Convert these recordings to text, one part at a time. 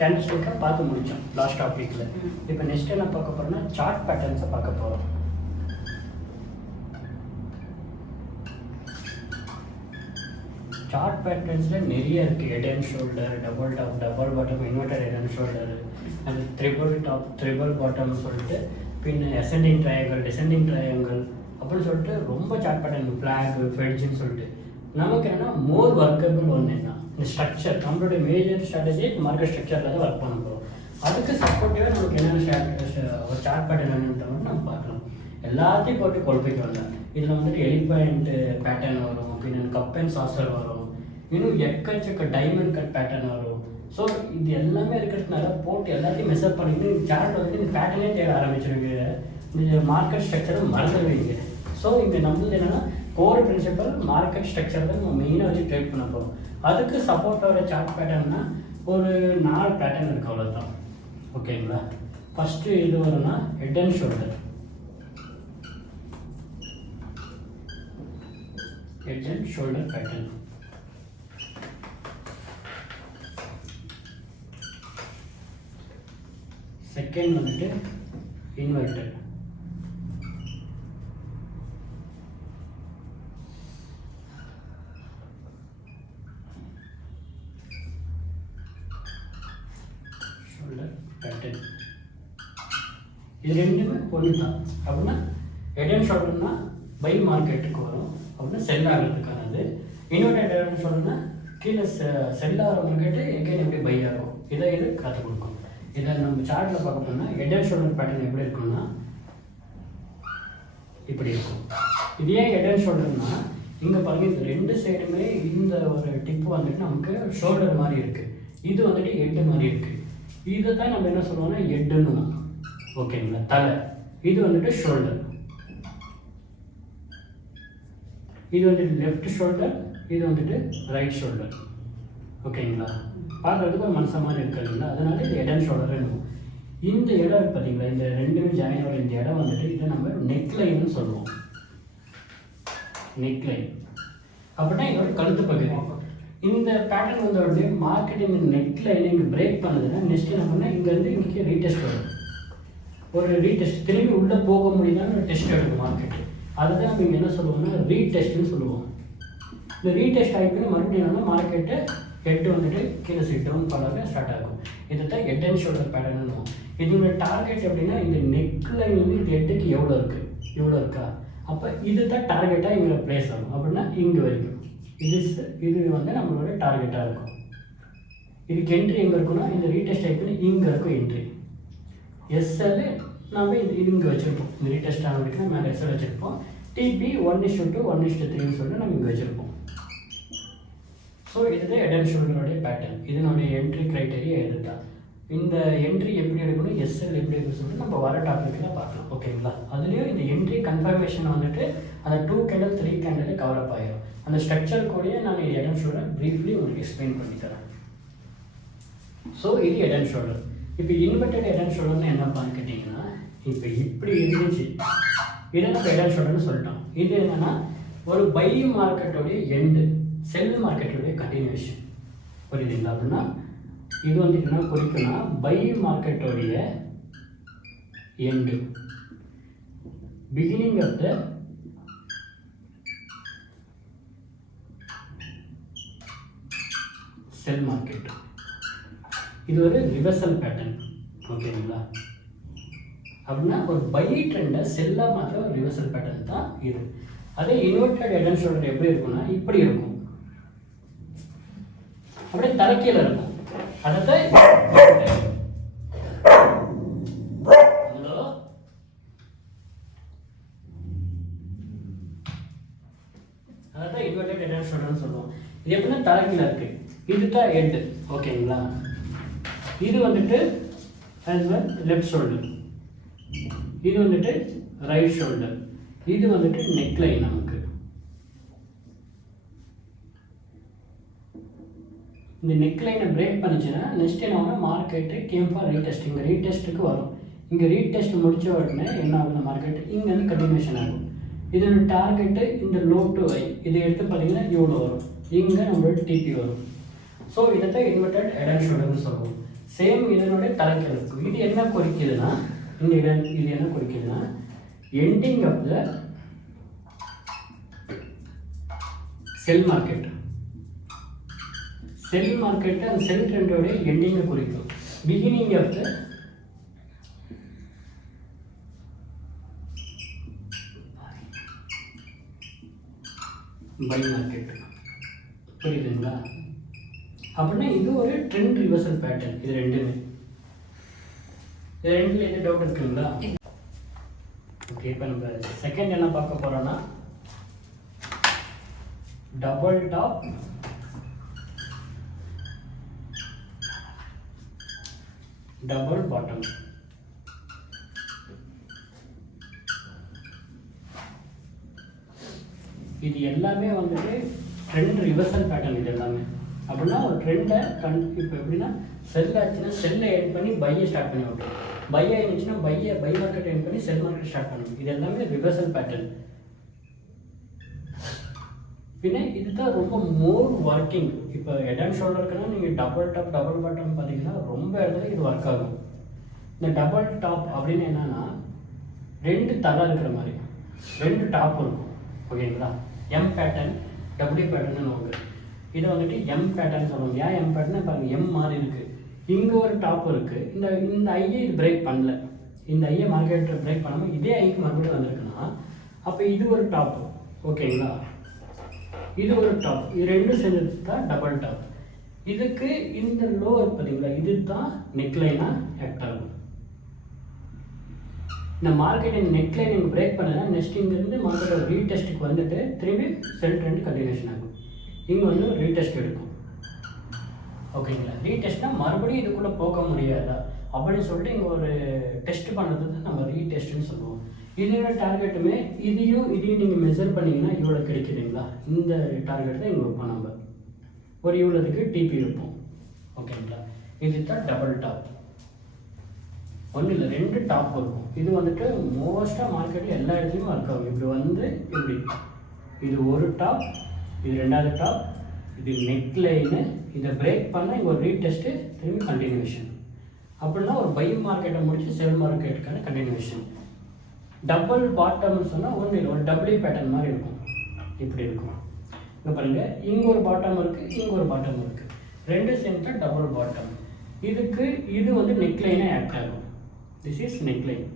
Candle ஸ்டிக்காக பார்த்து முடித்தோம் last டாப்பிக்கில். இப்போ நெக்ஸ்ட் என்ன பார்க்க போகிறோம்னா சார்ட் பேட்டர்ன்ஸை பார்க்க போகிறோம். சார்ட் பேட்டர்ன்ஸில் நிறைய இருக்குது. Head and shoulder, double top, double bottom, inverter head and shoulder, அது ட்ரிபிள் டாப், ட்ரிபிள் பாட்டம் சொல்லிட்டு, பின்ன அசெண்டிங் ட்ரையாங்கிள், டிசெண்டிங் ட்ரையாங்கிள் அப்படின்னு சொல்லிட்டு ரொம்ப சார்ட் பேட்டர்ன், ஃப்ளாக், ஃபெட்ஜின்னு சொல்லிட்டு. நமக்கு என்னென்னா மோர் ஒர்க்கபிள் ஒன்று என்ன இந்த ஸ்ட்ரக்சர். நம்மளுடைய மேஜர் ஸ்ட்ராட்டஜி மார்க்கெட் ஸ்ட்ரக்சரில் தான் ஒர்க் பண்ண போகிறோம். அதுக்கு சப்போர்ட்டிவாக நமக்கு என்னென்ன ஒரு சார்ட் பேட்டர்ன் வேணுன்ட்டு நம்ம பார்க்கலாம். எல்லாத்தையும் போட்டு குழப்பிக்க வரல. இதில் வந்துட்டு எலிஃபண்ட் பேட்டர்ன் வரும், பின்ன கப் அண்ட் சாசர் வரும், இன்னும் எக்கச்சக்க டைமண்ட் கட் பேட்டர்ன் வரும். ஸோ இது எல்லாமே இருக்கிறதுனால போட்டு எல்லாத்தையும் மெஷர் பண்ணிட்டு சார்ட் வந்துட்டு இந்த பேட்டர்னே தேட ஆரம்பிச்சிருக்கு. இந்த மார்க்கெட் ஸ்ட்ரக்சரை மறந்துடுவீங்க. ஸோ இங்கே நம்மளது என்னென்னா கோர் பிரின்சிபல் மார்க்கெட் ஸ்ட்ரக்சர் தான் நம்ம மெயினாக வச்சு ட்ரேட் பண்ண போகிறோம். அதுக்கு சப்போர்ட் ஆகிற சார்ட் பேட்டர்னா ஒரு 4 பேட்டர்ன் இருக்குது, அவ்வளோதான். ஓகேங்களா? ஃபஸ்ட்டு இது வரும்னா head and shoulder. Head and shoulder pattern. Second வந்துட்டு இன்வெர்டர். பேட்டர்ன் இது ரெண்டுமே ஒன்று தான். அப்படின்னா ஹெட் அண்ட் ஷோல்டர்னா பை மார்க்கெட்டுக்கு வரும், அப்படின்னா செல் ஆகிறதுக்கானது. இன்வெர்டர் ஹெட் அண்ட் ஷோல்டர்னா கீழே செல் ஆகிற மார்க்கெட்டு எங்கேயும் எப்படி பை ஆகும், இதை இது கற்றுக் கொடுக்கும். இதை நம்ம சார்ட்டில் பார்க்க போனால் ஹெட் அண்ட் ஷோல்டர் பேட்டர்ன் எப்படி இருக்குன்னா இப்படி இருக்கும். இது ஏன் ஹெட் அண்ட் ஷோல்டர்னா இங்கே பாருங்கள், இந்த ரெண்டு சைடுமே இந்த ஒரு டிப்பு வந்துட்டு நமக்கு ஷோல்டர் மாதிரி இருக்குது, இது வந்துட்டு ஹெட்டு மாதிரி இருக்குது. இதை தான் நம்ம என்ன சொல்லுவோம்னா ஹெட்டுன்னு. ஓகேங்களா? தலை. இது வந்துட்டு ஷோல்டர். இது வந்துட்டு லெஃப்ட் ஷோல்டர், இது வந்துட்டு ரைட் ஷோல்டர். ஓகேங்களா? பார்க்குறதுக்கு ஒரு மனுஷன் மாதிரி இருக்குதுங்களா, அதனால இது ஹெட் அண்ட் ஷோல்டர் இருக்கும். இந்த இடம் பார்த்தீங்களா, இந்த ரெண்டுமே ஜாயின் ஆகிற இந்த இடம் வந்துட்டு இதை நம்ம நெக் லைன்னு சொல்லுவோம். நெக் லைன் அப்படின்னா இதோட கழுத்து பகுதி. இந்த பேட்டர்ன் வந்தோடனே மார்க்கெட்டிங் நெக் லைன் இங்கே பிரேக் பண்ணுதுன்னா நெக்ஸ்ட் என்ன பண்ணால் இங்கேருந்து இங்கே ரீடெஸ்ட் வரும். ஒரு ரீடெஸ்ட் திரும்பி உள்ளே போக முடியுதான்னு ஒரு டெஸ்ட் எடுக்கும் மார்க்கெட்டு. அதுதான் நம்ம இங்கே என்ன சொல்லுவோம்னா ரீடெஸ்ட்னு சொல்லுவோம். இந்த ரீடெஸ்ட் ஆகிட்டு மறுபடியும் என்னன்னா மார்க்கெட்டு ஹெட் வந்துட்டு கீழே சீட்டும் பழக ஸ்டார்ட் ஆகும். இதை தான் ஹெட் அண்ட் ஷோல்டர் பேட்டர்னு. இதோட டார்கெட் எப்படின்னா இந்த நெக் லைன் வந்து இந்த ஹெட்டுக்கு எவ்வளோ இருக்குது, இவ்வளோ இருக்கா, அப்போ இது தான் டார்கெட்டாக இங்கே ப்ளேஸ் ஆகும். அப்படின்னா இங்கே வரைக்கும் இது வந்து நம்மளோட டார்கெட்டாக இருக்கும். இதுக்கு என்ட்ரி எங்கே இருக்குன்னா இந்த ரீடெஸ்ட் ஆகிட்டு இங்கே இருக்கும் என்ட்ரி. எஸ்எல் நம்ம இது இங்கே வச்சுருப்போம். இந்த ரீடெஸ்ட் ஆன வரைக்கும் மேலே எஸ்எல் வச்சுருப்போம். டிபி 1:2 1:3 சொல்லிட்டு நம்ம இங்கே வச்சுருப்போம். ஸோ இதுதான் ஹெட் அண்ட் ஷோல்டருடைய பேட்டர்ன். இதனுடைய என்ட்ரி க்ரைட்டீரியா இது தான். இந்த என்ட்ரி எப்படி எடுக்கணும், எஸ்எல் எப்படி இருக்குன்னு சொல்லிட்டு நம்ம வர டாப்பிக்கில் பார்க்கலாம். ஓகேங்களா? அதுலேயும் இந்த என்ட்ரி கன்ஃபர்மேஷன் வந்துட்டு அந்த 2 கேண்டில் 3 கேண்டில் கவர் அப் ஆகிடும். அந்த ஸ்ட்ரக்சர் கூடயே நான் ஹெட் அண்ட் ஷோல்டர் ப்ரீஃப்லி உங்களுக்கு எக்ஸ்பிளைன் பண்ணி தரேன். ஸோ இது ஹெட் அண்ட் ஷோல்டர். இப்போ இன்வெர்டட் ஹெட் அண்ட் ஷோல்டர்னு என்னப்பான்னு கேட்டிங்கன்னா, இப்போ இப்படி இருந்துச்சு, இதை நம்ம ஹெட் அண்ட் ஷோல்டர்னு சொல்லிட்டோம். இது என்னென்னா ஒரு பை மார்க்கெட்டோடைய எண்டு, செல் மார்க்கெட்டோடைய கண்டினியூஷன். புரியுதுங்களா? அப்படின்னா இது வந்து என்ன குறிக்குன்னா பை மார்க்கெட்டோடைய end, beginning of the sell market. இது ஒரு ரிவர்சல் பேட்டர்ன். ஓகேங்களா? அப்படின்னா ஒரு பை ட்ரெண்டை செல்லாக மாற்ற ஒரு ரிவர்சல் பேட்டர்ன் தான் இது. அதே இன்வெர்டட் ஹெட் அண்ட் ஷோல்டர் எப்படி இருக்கும்னா இப்படி இருக்கும், அப்படியே தலைக்கீழ இருக்கும். அதான் இன்வெர்டட் ஹெட் அண்ட் ஷோல்டர்னு சொல்லுவோம். இது எப்படின்னா தலைக்கீழ இருக்கு. இதுதான் ஹெட். ஓகேங்களா? இது வந்துட்டு லெஃப்ட் ஷோல்டர், இது வந்துட்டு ரைட் ஷோல்டர், இது வந்துட்டு நெக் லைன். நமக்கு இந்த நெக் லைனை பிரேக் பண்ணிச்சுன்னா நெக்ஸ்ட் என்ன ஆகும், மார்க்கெட்டு கேம் ஃபார் ரீடெஸ்ட். இங்கே ரீடெஸ்ட்டுக்கு வரும். இங்கே ரீடெஸ்ட் முடிச்ச உடனே என்ன ஆகும், மார்க்கெட் இங்கேருந்து கண்டினியூஷன் ஆகும். இதோட டார்கெட்டு இந்த லோ டு ஹை, இதை எடுத்து பார்த்தீங்கன்னா இவ்வளோ வரும். இங்கே நம்மளோட டிபி வரும். ஸோ இதை தான் இன்வெர்டட் ஹெட் அண்ட் ஷோல்டர்னு சொல்லுவோம். சேம் இதனுடைய தலைக்கெழுத்து. இது என்ன குறிக்குதுன்னா, இது என்ன குறிக்குதுன்னா, ending of the sell market. Sell market அந்த செல் ட்ரெண்டோடைய எண்டிங்கை குறிக்கும். Beginning of the buy market. புரியுதுங்களா? அப்படின்னா இது ஒரு ட்ரெண்ட் ரிவர்சல் பேட்டர்ன். இது ரெண்டுமே, இது ரெண்டுல எது டவுட் இருக்குங்களா? ஓகே, இப்போ நம்ம செகண்ட் என்ன பார்க்க போறோம்னா, டபுள் டாப் டபுள் பாட்டம். இது எல்லாமே வந்துட்டு ட்ரெண்ட் ரிவர்சல் பேட்டர்ன். இது எல்லாமே அப்படின்னா ஒரு ட்ரெண்டை இப்போ எப்படின்னா, செல் ஆச்சுன்னா செல்லை எண்ட் பண்ணி பையை ஸ்டார்ட் பண்ணி விட்டுரும், பை ஆயிடுச்சுன்னா பை மார்க்கெட் எண்ட் பண்ணி செல் மார்க்கெட் ஸ்டார்ட் பண்ணணும். இது எல்லாமே ரிவர்சல் பேட்டர்ன். பின்ன இதுதான் ரொம்ப மோர் ஒர்க்கிங். இப்போ ஹெட் அண்ட் ஷோல்டருக்குன்னா நீங்கள் டபுள் டாப் டபுள் பாட்டம் பார்த்தீங்கன்னா ரொம்ப இடத்துல இது ஒர்க் ஆகும். இந்த டபுள் டாப் அப்படின்னு என்னன்னா, ரெண்டு தலை இருக்கிற மாதிரி ரெண்டு டாப் இருக்கும். ஓகேங்களா? எம் பேட்டர்ன், டபிள்யூ பேட்டர்னு ஒன்று. இதை வந்துட்டு எம் பேட்டர்ன் சொல்லுவாங்க. ஏன் எம் பேட்டர்ன் பாருங்கள், எம் மாதிரி இருக்குது. இங்கே ஒரு டாப் இருக்குது. இந்த ஐயை இது பிரேக் பண்ணல, இந்த ஐயை மார்க்கெட்டை பிரேக் பண்ணாமல் இதே ஐக்கு மறுபடியும் வந்திருக்குன்னா அப்போ இது ஒரு டாப். ஓகேங்களா? இது ஒரு டாப். இது ரெண்டும் சேர்ந்து தான் டபுள் டாப். இதுக்கு இந்த லோவர் பார்த்தீங்களா, இது தான் நெக்லைனாக ஆக்ட் ஆகும். இந்த மார்க்கெட்டிங் நெக்லைன் நீங்கள் பிரேக் பண்ணனா நெக்ஸ்ட் இங்கேருந்து மார்க்கெட்டோட ரீடெஸ்ட்டுக்கு வந்துட்டு திரும்பி செல் ட்ரெண்ட் கண்டினியூஷன் ஆகும். இங்கே வந்து ரீடெஸ்ட் எடுக்கும். ஓகேங்களா? ரீடெஸ்ட்னால் மறுபடியும் இதுக்குள்ளே போக முடியாதா அப்படின்னு சொல்லிட்டு இங்கே ஒரு டெஸ்ட் பண்ணுறது தான் நம்ம ரீடெஸ்ட்டுன்னு சொல்லுவோம். இதோட டார்கெட்டுமே இதையும் நீங்கள் மெஷர் பண்ணிங்கன்னா இவ்வளோ கிடைக்குதுங்களா, இந்த டார்கெட் தான் இங்கே வைப்போம். நம்ம ஒரு இவ்வளோதுக்கு டிபி வைப்போம். ஓகேங்களா? இது தான் டபுள் டாப். ஒன்றும் இல்லை, ரெண்டு டாப் இருக்கும். இது வந்துட்டு மோஸ்ட்டாக மார்க்கெட்டில் எல்லா இடத்துலையும் ஒர்க் ஆகும். இப்படி வந்து இப்படி இது ஒரு டாப், இது ரெண்டாவது டாப், இது நெக் லைனு. இதை பிரேக் பண்ணால் இங்கே ஒரு ரீடெஸ்ட்டு, திரும்பி கண்டினியூஷன். அப்படின்னா ஒரு பை மார்க்கெட்டை முடிச்சு செல் மார்க்கெட்டுக்கான கண்டினியூஷன். டபுள் பாட்டம்னு சொன்னால் ஒன்றும் இல்லை, ஒரு டபுள்யூ பேட்டர்ன் மாதிரி இருக்கும். இப்படி இருக்கும். இங்கே பாருங்கள், இங்கே ஒரு பாட்டம் இருக்குது, இங்கே ஒரு பாட்டம் இருக்குது, ரெண்டு சேர்ந்து டபுள் பாட்டம். இதுக்கு இது வந்து நெக்லைனே ஆக்ட் ஆகும். This is neckline.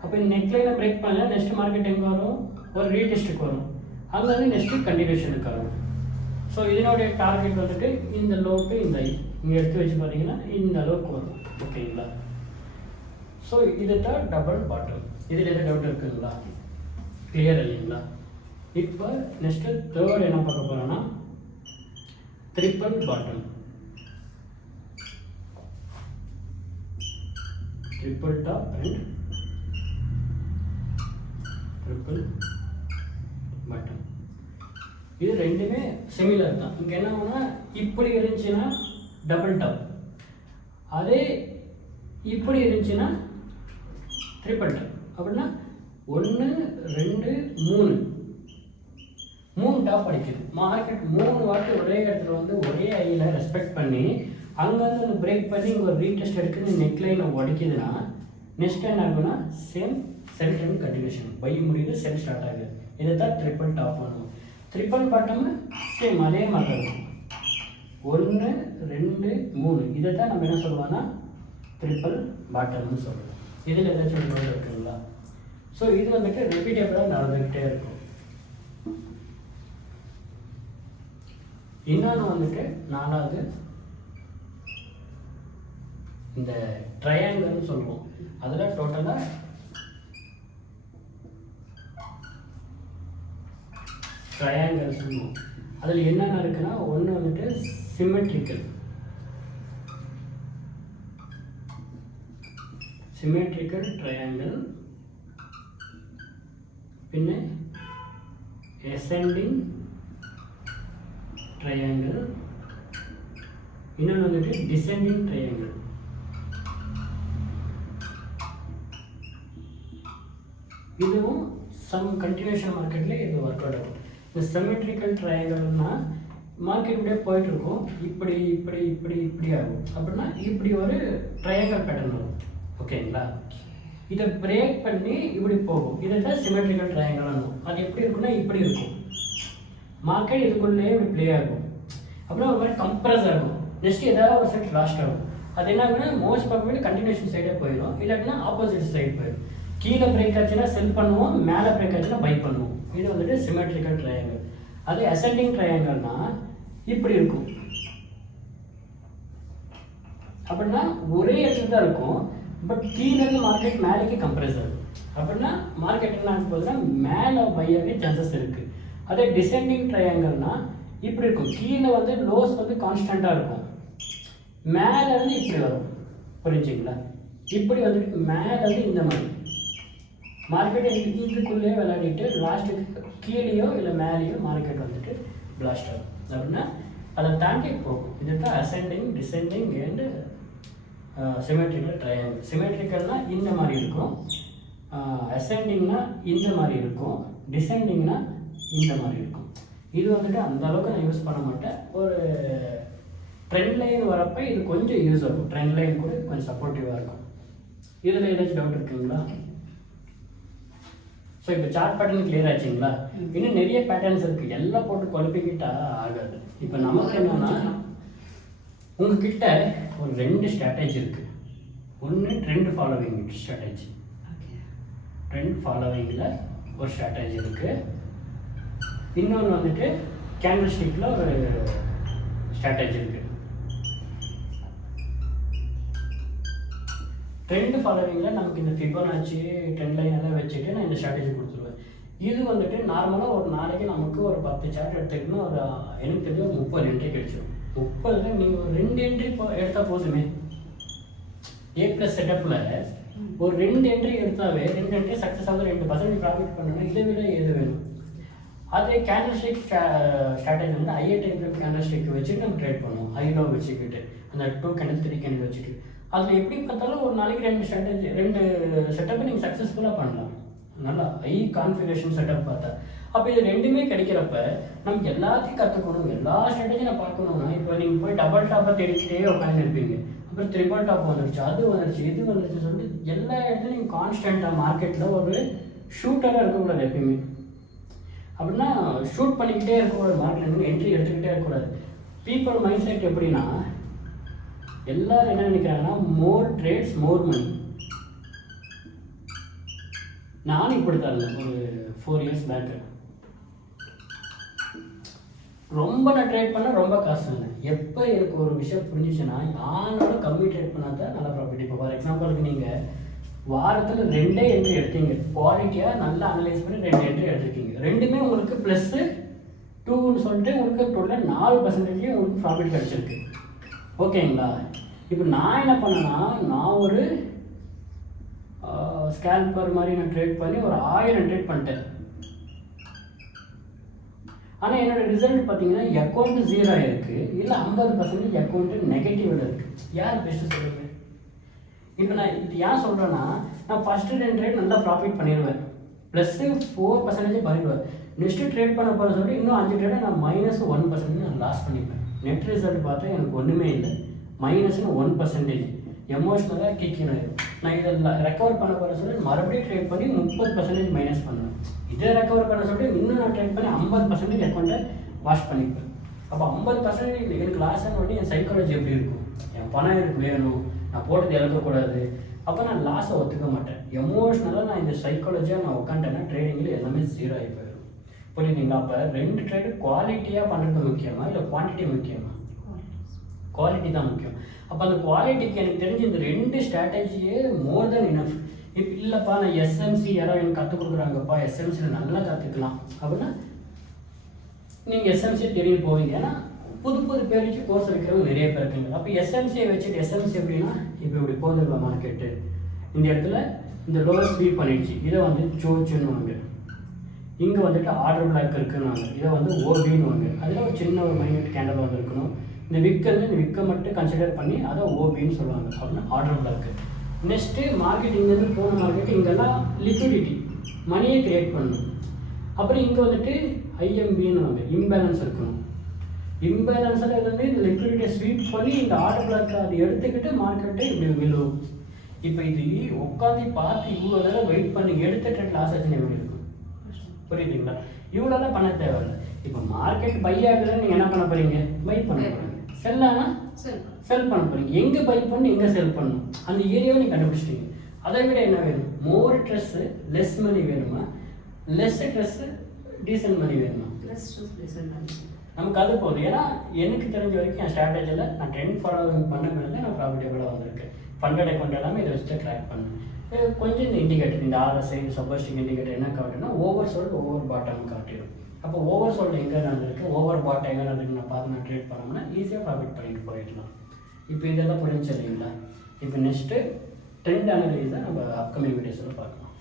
அப்போ இந்த நெக்லைனை பிரேக் பண்ணால் நெக்ஸ்ட் மார்க்கெட் எங்கே வரும், ஒரு ரீடெஸ்ட்டுக்கு வரும். அங்கே வந்து நெக்ஸ்ட்டு கண்டினியூஷனுக்கு வரும். ஸோ இதனுடைய டார்கெட் வந்துட்டு இந்த லோக்கு இந்த இங்கே எடுத்து வச்சு பார்த்தீங்கன்னா இந்த அளவுக்கு வரும். ஓகேங்களா? ஸோ இது தான் டபுள் பாட்டம். இதில் எதாவது டவுட் இருக்குங்களா? கிளியர் இல்லைங்களா? இப்போ நெக்ஸ்ட்டு தேர்ட் என்ன பார்க்க போகிறோன்னா, triple bottom. Triple top and triple bottom. இது ரெண்டுமே சிமிலர் தான். இங்கே என்ன ஆகுனா, இப்படி இருந்துச்சுன்னா டபுள் டாப், அதே இப்படி இருந்துச்சுன்னா ட்ரிபிள் டாப். அப்படின்னா 1 2 3 டாப் அடிக்குது. மார்க்கெட் 3 வாட்டி ஒரே இடத்துல வந்து ஒரே ஐயில் ரெஸ்பெக்ட் பண்ணி அங்கேருந்து ஒன்று பிரேக் பண்ணி இங்கே ஒரு ரீடெஸ்ட் எடுக்குது, நெக்லைனை உடைக்குதுன்னா நெக்ஸ்ட் என்ன ஆகுனா same sell trend continuation. Buy முடியுது, செல் ஸ்டார்ட் ஆகுது. இதை தான் ட்ரிபிள் டாப் பண்ணுவோம். ட்ரிபிள் பாட்டம் சேம் அதே மாதிரி இருக்கும். 1 2 3 இதை தான் நம்ம என்ன சொல்லுவோம்னா ட்ரிபிள் பாட்டம்னு சொல்லுவோம். இதில் ஏதாச்சும் ஒரு இருக்குங்களா? ஸோ இது வந்துட்டு ரிப்பீட்டபிளாக நடந்துக்கிட்டே இருக்கும். இன்னொன்று வந்துட்டு நாலாவது இந்த ட்ரையாங்கிள்னு சொல்லுவோம். அதில் டோட்டலாக ட்ரையாங்கிள் சொல்லுவோம். அதில் என்னென்ன இருக்குன்னா, ஒன்று வந்துட்டு சிமெட்ரிக்கல் ட்ரையாங்கிள், பின்ன ascending ட்ரையாங்கிள், இன்னொன்று வந்துட்டு டிசெண்டிங் ட்ரையாங்கிள். இதுவும் சம் கண்டினியூஷன் மார்க்கெட்டில் இது ஒர்க் அவுட் ஆகும். இந்த சிமெட்ரிக்கல் ட்ரையாங்கிள்னா மார்க்கெட் இப்படியே போயிட்டு இருக்கும், இப்படி இப்படி இப்படி இப்படி ஆகும். அப்படின்னா இப்படி ஒரு ட்ரையாங்கல் பேட்டர்ன் வரும். ஓகேங்களா? இதை பிரேக் பண்ணி இப்படி போகும். இதை தான் சிமெட்ரிக்கல் ட்ரையாங்கல் ஆகும். அது எப்படி இருக்குன்னா இப்படி இருக்கும். மார்க்கெட் இதுக்குள்ளேயே இப்படி ப்ளே ஆகும். அப்புறம் ஒரு மாதிரி கம்ப்ரஸ் ஆகும். நெக்ஸ்ட் ஏதாவது ஒரு சைட் லாஸ்ட் ஆகும். அது என்ன ஆகுனா மோஸ்ட் ப்ராபபிலி கண்டினியூஷன் சைடே போயிடும், இல்லாட்டினா ஆப்போசிட் சைடு போயிடும். கீழே பிரேக் ஆச்சுன்னா செல் பண்ணுவோம், மேலே பிரேக் ஆச்சுன்னா பை பண்ணுவோம். இது வந்துட்டு சிமெட்ரிக்கல் ட்ரையாங்கல். அது அசெண்டிங் ட்ரையாங்கல்னா இப்படி இருக்கும். அப்படின்னா ஒரே இடத்துல தான் இருக்கும், பட் கீழேருந்து மார்க்கெட் மேலேக்கு கம்ப்ரெஸ் ஆகும். அப்படின்னா மார்க்கெட் என்ன ஆகும் போதுன்னா மேலே பையாகவே சான்சஸ் இருக்குது. அதே டிசெண்டிங் ட்ரையாங்கல்னா இப்படி இருக்கும். கீழே வந்து லோஸ் வந்து கான்ஸ்டண்ட்டாக இருக்கும், மேலேருந்து இப்படி வரும். புரிஞ்சுங்களா? இப்படி வந்துட்டு மேலேருந்து இந்த மாதிரி மார்க்கெட்டை இதுக்குள்ளேயே விளையாடிட்டு லாஸ்ட்டுக்கு கீழேயோ இல்லை மேலேயோ மார்க்கெட் வந்துட்டு பிளாஸ்ட் ஆகும். அப்படின்னா அதை தாண்டி போகும். இதுதான் ascending, descending and symmetrical triangle. சிமெட்ரிக்கல்னால் இந்த மாதிரி இருக்கும், அசெண்டிங்னா இந்த மாதிரி இருக்கும், டிசெண்டிங்னா இந்த மாதிரி இருக்கும். இது வந்துட்டு அந்த அளவுக்கு நான் யூஸ் பண்ண மாட்டேன். ஒரு ட்ரெண்ட் லைன் வரப்போ இது கொஞ்சம் யூஸ் ஆகும். ட்ரெண்ட் லைன் கூட கொஞ்சம் சப்போர்ட்டிவாக இருக்கும். இதில் ஏதாச்சும் டவுட் இருக்குங்களா? ஸோ இப்போ சார்ட் பேட்டர்ன் கிளியர் ஆச்சுங்களா? இன்னும் நிறைய பேட்டர்ன்ஸ் இருக்குது, எல்லாம் போட்டு குழப்பிக்கிட்டா ஆகாது. இப்போ நமக்கு என்னன்னா உங்ககிட்ட ஒரு 2 ஸ்ட்ராட்டஜி இருக்குது. ஒன்று ட்ரெண்ட் ஃபாலோவிங் ஸ்ட்ராட்டஜி, ட்ரெண்ட் ஃபாலோவிங்கில் ஒரு ஸ்ட்ராட்டஜி இருக்குது. இன்னொன்று வந்துட்டு கேண்டில் ஸ்டிக்கில் ஒரு ஸ்ட்ராட்டஜி இருக்குது. ட்ரெண்ட் ஃபாலோவிங்கில் நமக்கு இந்த ஃபிபோனாச்சி ட்ரெண்ட் லைன் எல்லாம் வச்சுட்டு நான் இந்த ஸ்ட்ராட்டஜி கொடுத்துருவேன். இது வந்துட்டு நார்மலாக ஒரு நாளைக்கு நமக்கு ஒரு 10 சார்ட் எடுத்துக்கணும். ஒரு எனக்கு தெரிஞ்ச ஒரு 30 என்ட்ரி கிடைச்சிடும். 30 நீங்கள் ஒரு 2 என்ட்ரி எடுத்தால் போதுமே. A+ செட்டப்பில் ஒரு 2 என்ட்ரி எடுத்தாவே 2 என்ட்ரி சக்ஸஸ் ஆகுது, 2% ப்ராஃபிட் பண்ணணும். இதை விட எது வேணும்? அதே கேண்டில் ஸ்டிக் ஸ்ட்ராட்டஜி வந்து ஐஏ டைப் கேண்டில் ஸ்டிக் வச்சுட்டு நம்ம ட்ரேட் பண்ணுவோம். ஐலோ வச்சுக்கிட்டு அந்த 2 கேண்டில் 3 கேண்டில் வச்சுட்டு அதில் எப்படி பார்த்தாலும் ஒரு நாளைக்கு 2 ஸ்ட்ராட்டஜி 2 செட்டப்பை நீங்கள் சக்ஸஸ்ஃபுல்லாக பண்ணலாம். நல்லா ஹை கான்ஃபிகரேஷன் செட்டப் பார்த்தா. அப்போ இது ரெண்டுமே கிடைக்கிறப்ப நமக்கு எல்லாத்தையும் கற்றுக்கணும், எல்லா ஸ்ட்ராட்டஜியும் நான் பார்க்கணும்னா இப்போ நீங்கள் போய் டபுள் டாப்பை தேடிக்கிட்டே உட்காந்து இருப்பீங்க. அப்புறம் ட்ரிபிள் டாப் வந்துருச்சு, அது வந்துருச்சு, இது வந்துருச்சு சொல்லிட்டு எல்லா இடத்துலையும் நீங்கள் கான்ஸ்டண்ட்டாக மார்க்கெட்டில் ஒரு ஷூட்டராக இருக்கக்கூடாது எப்பயுமே. அப்படின்னா ஷூட் பண்ணிக்கிட்டே இருக்கக்கூடாது, மார்க்கெட்டில் என்ட்ரி எடுத்துக்கிட்டே இருக்கக்கூடாது. பீப்புள் மைண்ட் செட் எப்படின்னா எல்லாரும் என்ன நினைக்கிறாங்கன்னா மோர் ட்ரேட்ஸ் மோர் மணி. நானும் இப்படி தான் இருந்தேன் ஒரு 4 இயர்ஸ் பேக்கு. ரொம்ப நான் ட்ரேட் பண்ண ரொம்ப காசு இல்லை. எப்போ எனக்கு ஒரு விஷயம் புரிஞ்சிச்சுன்னா யாரோட கம்மி ட்ரேட் பண்ணால் தான் நல்லா ப்ராஃபிட். இப்போ ஃபார் எக்ஸாம்பிளுக்கு நீங்கள் வாரத்தில் 2 என்ட்ரி எடுத்தீங்க, குவாலிட்டியாக நல்லா அனலைஸ் பண்ணி 2 என்ட்ரி எடுத்துருக்கீங்க, ரெண்டுமே உங்களுக்கு +2 சொல்லிட்டு உங்களுக்கு டோட்டலாக 4% உங்களுக்கு ப்ராஃபிட் கிடச்சிருக்கு. ஓகேங்களா? இப்போ நான் என்ன பண்ணேன்னா நான் ஒரு ஸ்கேல்பர் மாதிரி நான் ட்ரேட் பண்ணி ஒரு 1000 ட்ரேட் பண்ணிட்டேன். ஆனால் என்னோட ரிசல்ட் பார்த்தீங்கன்னா அக்கௌண்ட் 0 ஆகிருக்கு, இல்லை 50% அக்கௌண்ட்டு நெகட்டிவில் இருக்குது. யார் பெஸ்ட்டு சொல்லுங்க? இப்போ நான் இது ஏன் சொல்கிறேன்னா நான் ஃபஸ்ட்டு 2 ட்ரேட் நல்லா ப்ராஃபிட் பண்ணிடுவேன், +4% பண்ணிடுவேன். நெக்ஸ்ட்டு ட்ரேட் பண்ண போகிற சொல்லி இன்னும் 5 ட்ரேட்டை நான் -1% நான் லாஸ் பண்ணிப்பேன். நெட் ரிசல்ட் பார்த்தா எனக்கு ஒன்றுமே இல்லை, -1%. எமோஷ்னலாக கிக்கின் ஆகிடும். நான் இதில் ரெக்கவர் பண்ண போகிற சொல்லி மறுபடியும் ட்ரேட் பண்ணி 30% மைனஸ் பண்ணுவேன். இதை ரெக்கவர் பண்ண சொல்லி இன்னும் நான் ட்ரேட் பண்ணி 50% அக்கௌண்ட்டை வாஷ் பண்ணிப்பேன். அப்போ 50% எனக்கு லாஸ் ஆனோடனே என் சைக்காலஜி எப்படி இருக்கும்? என் பணம் எனக்கு வேணும், நான் போட்டது இழக்கக்கூடாது. அப்போ நான் லாஸை ஒத்துக்க மாட்டேன். எமோஷ்னலாக நான் இந்த சைக்காலஜியாக நான் உட்காந்துட்டேன்னா ட்ரேடிங்கில் எல்லாமே 0 ஆகி போயிடும். புரியுதுங்களா? அப்போ 2 ட்ரேடு குவாலிட்டியாக பண்ணுறது முக்கியமா இல்லை குவான்டிட்டி முக்கியமா? குவாலிட்டி தான் முக்கியம். அப்போ அந்த குவாலிட்டிக்கு எனக்கு தெரிஞ்ச இந்த 2 ஸ்ட்ராட்டஜியே மோர் தென் இனஃப். இப்போ இல்லைப்பா நான் எஸ்எம்சி யாரோ எனக்கு கற்றுக் கொடுக்குறாங்கப்பா, எஸ்எம்சியில் நல்லா கற்றுக்கலாம் அப்படின்னா நீங்கள் எஸ்எம்சி தெரியும் போவீங்க. ஏன்னா புது பேருக்கு கோர்ஸ் வைக்கிறவங்க நிறைய பேர் இருக்குங்க. அப்போ எஸ்எம்சியை வச்சுட்டு எஸ்எம்சி எப்படின்னா இப்போ இப்படி போதுங்களா மார்க்கெட்டு இந்த இடத்துல இந்த லோவர் ஸ்வீப் பண்ணிடுச்சு, இதை வந்து சோச்சுன்னு வாங்க, இங்கே வந்துட்டு ஆர்டர் பிளாக் இருக்குன்னு வாங்க, இதை வந்து ஓபின்னு வாங்க. அதில் ஒரு சின்ன ஒரு மைனட் கேண்டல் வந்து இருக்கணும். இந்த விக்கை மட்டும் கன்சிடர் பண்ணி அதை ஓபின்னு சொல்லுவாங்க, அப்படின்னா ஆர்டர் பிளாக்கு. நெக்ஸ்ட்டு மார்க்கெட் இங்கேருந்து போன மார்க்கெட்டு இங்கெல்லாம் லிக்விடிட்டி மணியை கிரியேட் பண்ணணும். அப்புறம் இங்கே வந்துட்டு ஐஎம்பின்னு வாங்க, இம்பேலன்ஸ் இருக்கணும். இம்பேலன்ஸில் இது வந்து இந்த லிக்விடிட்டியை ஸ்வீப் பண்ணி இந்த ஆர்டர் பிளாக் அது எடுத்துக்கிட்டு மார்க்கெட்டை இப்படி விழுவும். இப்போ இது உட்காந்து பார்த்து இவ்வளோ நேரம் வெயிட் பண்ணி எடுத்த ட்ரெண்ட் லாஸ் ஆச்சுன்னு எப்படி இருக்கும்? புரியுதுங்களா? இவ்வளோலாம் பண்ண தேவையில்லை. இப்போ மார்க்கெட் பை ஆகுதுன்னு நீங்கள் என்ன பண்ண போகிறீங்க? பை பண்ண போகிறீங்க. செல் ஆனால் செல் பண்ண போகிறீங்க. எங்கே பை பண்ணி எங்கே செல் பண்ணணும் அந்த ஏரியாவை நீங்கள் கண்டுபிடிச்சிட்டீங்க. அதை விட என்ன வேணும்? மோர் ட்ரெஸ்ஸு லெஸ் மணி வேணுமா, லெஸ் ட்ரெஸ்ஸு டீசன்ட் மணி வேணுமா? நமக்கு அது போதும். ஏன்னா எனக்கு தெரிஞ்ச வரைக்கும் என் ஸ்ட்ராட்டஜியில் நான் ட்ரெண்ட் ஃபாலோவிங் பண்ண பிறகு நான் ப்ராஃபிட்டபிளாக வந்திருக்கேன். ஃபண்டட் அக்கௌண்ட் எல்லாமே இதை வச்சு ட்ராக் பண்ணேன். கொஞ்சம் இந்த இண்டிகேட்டர், இந்த RSI சப்போஸ்டிக் இண்டிகேட்டர் என்ன காட்டுன்னா ஓவர் சோல்டு ஓவர் பாட்டம் காட்டிடும். அப்போ ஓவர் சோல்டு எங்கே நடந்திருக்கு, ஓவர் பாட்டம் எங்கே நடந்திருக்கு நான் பார்த்து நான் ட்ரேட் பண்ணோம்னா ஈஸியாக ப்ராஃபிட் பண்ணிட்டு போயிடலாம். இப்போ இதெல்லாம் புரிஞ்சு இல்லைங்களா? இப்போ நெக்ஸ்ட்டு ட்ரெண்ட் அனலைஸ் தான் நம்ம அப்கமிங் வீடியோஸில் பார்க்கலாம்.